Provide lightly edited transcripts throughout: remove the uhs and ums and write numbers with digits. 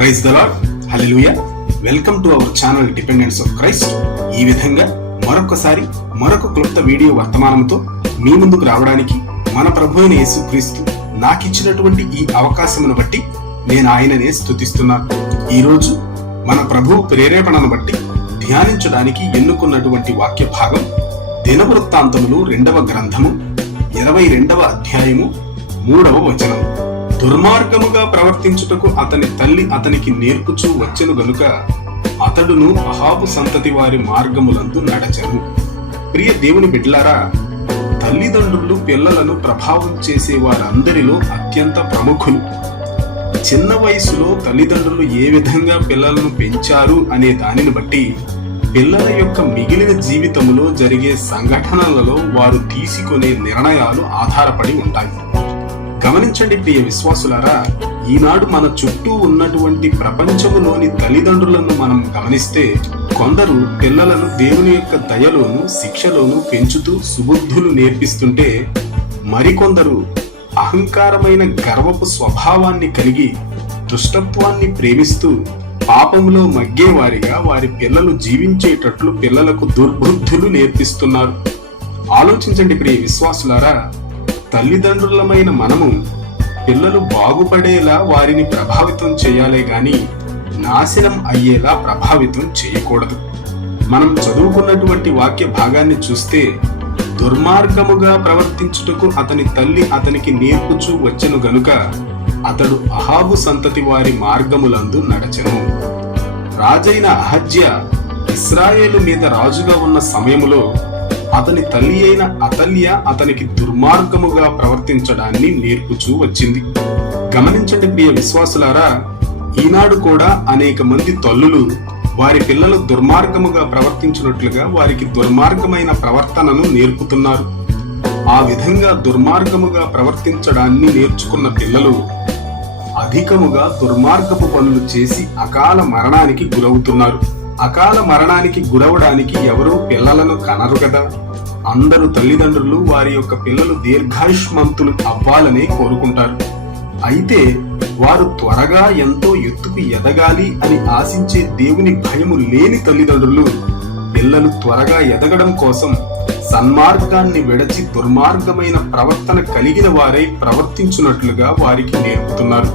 Praise the Lord, hallelujah. Welcome to our channel dependence of Christ. ఈ విధంగా మరొకసారి మరొక క్లుప్త వీడియో వర్తమానంతో మీ ముందుకు రావడానికి మన ప్రభు అయిన యేసుక్రీస్తు నాకిచ్చినటువంటి ఈ అవకాశమును బట్టి నేను ఆయననే స్తుతిస్తున్నాను. ఈరోజు మన ప్రభువు ప్రేరేపణను బట్టి ధ్యానించడానికి ఎన్నుకున్నటువంటి వాక్య భాగం దినవృత్తాంతములు 2వ గ్రంథము 22వ అధ్యాయము 3వ వచనం. దుర్మార్గముగా ప్రవర్తించుటకు అతని తల్లి అతనికి నేర్పుచూ వచ్చెను గనుక అతడును అహాబు సంతతి వారి మార్గములందు నడచెను. ప్రియ దేవుని బిడ్డలారా, తల్లిదండ్రులు పిల్లలను ప్రభావం చేసే వారందరిలో అత్యంత ప్రముఖులు. చిన్న వయసులో తల్లిదండ్రులు ఏ విధంగా పిల్లలను పెంచారు అనే దానిని బట్టి పిల్లల యొక్క మిగిలిన జీవితంలో జరిగే సంఘటనలలో వారు తీసుకునే నిర్ణయాలు ఆధారపడి ఉంటాయి. గమనించండి ప్రియ విశ్వాసులారా, ఈనాడు మన చుట్టూ ఉన్నటువంటి ప్రపంచములోని తల్లిదండ్రులను మనం గమనిస్తే కొందరు పిల్లలను దేవుని యొక్క దయలోను శిక్షలోను పెంచుతూ సుబుద్ధులు నేర్పిస్తుంటే, మరికొందరు అహంకారమైన గర్వపు స్వభావాన్ని కలిగి దుష్టత్వాన్ని ప్రేమిస్తూ పాపంలో మగ్గేవారిగా వారి పిల్లలు జీవించేటట్లు పిల్లలకు దుర్బుద్ధులు నేర్పిస్తున్నారు. ఆలోచించండి ప్రియ విశ్వాసులారా, తల్లిదండ్రులమైన మనము పిల్లలు బాగుపడేలా వారిని ప్రభావితం చేయాలే గాని నాశనం అయ్యేలా ప్రభావితం చేయకూడదు. మనం చదువుకున్నటువంటి వాక్య భాగాన్ని చూస్తే, దుర్మార్గముగా ప్రవర్తించుటకు అతని తల్లి అతనికి నేర్పుచూ వచ్చెను గనుక అతడు అహాబు సంతతి వారి మార్గములందు నడచెను. రాజైన అహజ్య ఇశ్రాయేలు మీద రాజుగా ఉన్న సమయములో అతని తల్లి అయిన అతల్య అతనికి దుర్మార్గముగా ప్రవర్తించడాన్ని నేర్పుచూ వచ్చింది. గమనించండి ప్రియ విశ్వాసులారా, ఈనాడు కూడా అనేక మంది తల్లులు వారి పిల్లలు దుర్మార్గముగా ప్రవర్తించినట్లుగా వారికి దుర్మార్గమైన ప్రవర్తనను నేర్పుతున్నారు. ఆ విధంగా దుర్మార్గముగా ప్రవర్తించడాన్ని నేర్చుకున్న పిల్లలు అధికముగా దుర్మార్గపు పనులు చేసి అకాల మరణానికి గురవుతున్నారు. అకాల మరణానికి గురవడానికి ఎవరూ పిల్లలను కనరు కదా. అందరూ తల్లిదండ్రులు వారి యొక్క పిల్లలు దీర్ఘాయుష్మంతులు అవ్వాలని కోరుకుంటారు. అయితే వారు త్వరగా ఎంతో ఎత్తుకు ఎదగాలి అని ఆశించే దేవుని భయము లేని తల్లిదండ్రులు పిల్లలు త్వరగా ఎదగడం కోసం సన్మార్గాన్ని విడచి దుర్మార్గమైన ప్రవర్తన కలిగిన వారై ప్రవర్తించున్నట్లుగా వారికి నేర్పుతున్నారు.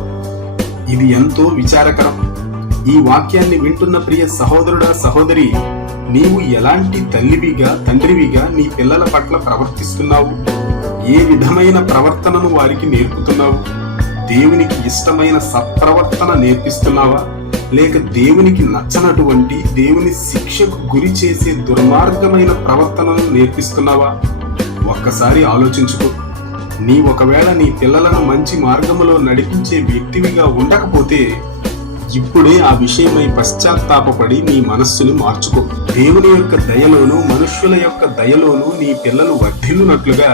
ఇది ఎంతో విచారకరం. ఈ వాక్యాన్ని వింటున్న ప్రియ సహోదరుడా, సహోదరి, నీవు ఎలాంటి తల్లివిగా తండ్రివిగా నీ పిల్లల పట్ల ప్రవర్తిస్తున్నావు? ఏ విధమైన ప్రవర్తనను వారికి నేర్పుతున్నావు? దేవునికి ఇష్టమైన సత్ప్రవర్తన నేర్పిస్తున్నావా, లేక దేవునికి నచ్చనటువంటి దేవుని శిక్షకు గురి చేసే దుర్మార్గమైన ప్రవర్తనను నేర్పిస్తున్నావా? ఒక్కసారి ఆలోచించుకో. ఒకవేళ నీ పిల్లలను మంచి మార్గములో నడిపించే వ్యక్తివిగా ఉండకపోతే ఇప్పుడే ఆ విషయమై పశ్చాత్తాపపడి నీ మనస్సును మార్చుకో. దేవుని యొక్క దయలోను మనుష్యుల యొక్క దయలోను నీ పిల్లలు వర్ధిల్లునట్లుగా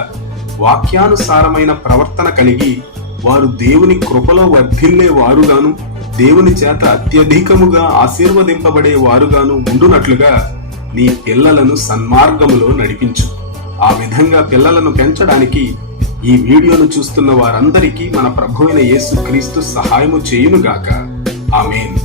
వాక్యానుసారమైన ప్రవర్తన కలిగి వారు దేవుని కృపలో వర్ధిల్లే వారుగాను దేవుని చేత అత్యధికముగా ఆశీర్వదింపబడే వారుగాను ఉండునట్లుగా నీ పిల్లలను సన్మార్గములో నడిపించు. ఆ విధంగా పిల్లలను పెంచడానికి ఈ వీడియోను చూస్తున్న వారందరికీ మన ప్రభువైన యేసుక్రీస్తు సహాయము చేయునుగాక. ఆమేన్.